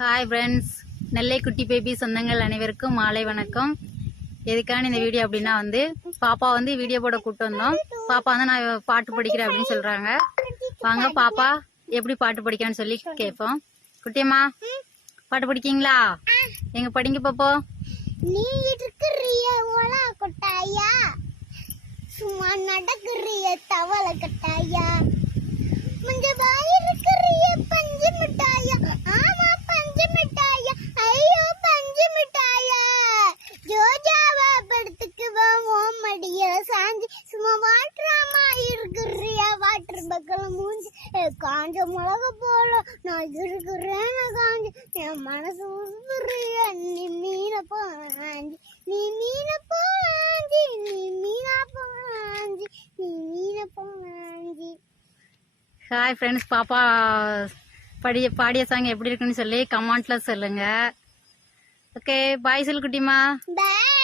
Hi friends, நெல்லை குட்டி baby சொந்தங்கள் அனைவருக்கும் மாலை வணக்கம். எதுக்கான இந்த வீடியோ அப்படின்னா பாப்பா வீடியோ போட கூப்பிட்டு வந்தோம். பாப்பா நான் பாட்டு படிக்கிறேன் அப்படின்னு சொல்றாங்க. வாங்க பாப்பா எப்படி பாட்டு படிக்கான்னு சொல்லி கேட்போம். குட்டியம்மா பாட்டு படிக்கீங்களா? எங்க படிங்க பாப்போ. நீ இருக்கிறிய ஓலா கொட்டாயா, சும்மா நடக்கிறிய தவளை கட்டாயா, முஞ்ச வாய் இருக்கிறிய பஞ்சு மிட்டாயா, ஆமா பஞ்சு மிட்டாயா, ஐயோ பஞ்சு மிட்டாயா, ஜோஜாவா படுத்துக்குவா ஓமடிய சாஞ்சி, சும்மா வாட்டராமா இருக்கிறிய வாட்டர் பக்கல மூஞ்சி, காஞ்ச மிளகு போல நான் இருக்கிறேன் காஞ்சி, என் மனசு உசுறிய நீ மீன போஞ்சி, நீ மீன போஞ்சி, நீ மீன போஞ்சி, நீ மீன போஞ்சி. ஹாய் ஃப்ரெண்ட்ஸ், பாப்பா பாடிய சாங் எப்படி இருக்குன்னு சொல்லி கமெண்ட்ல சொல்லுங்க. ஓகே, பாய் சொல்லு குட்டிமா. பாய்.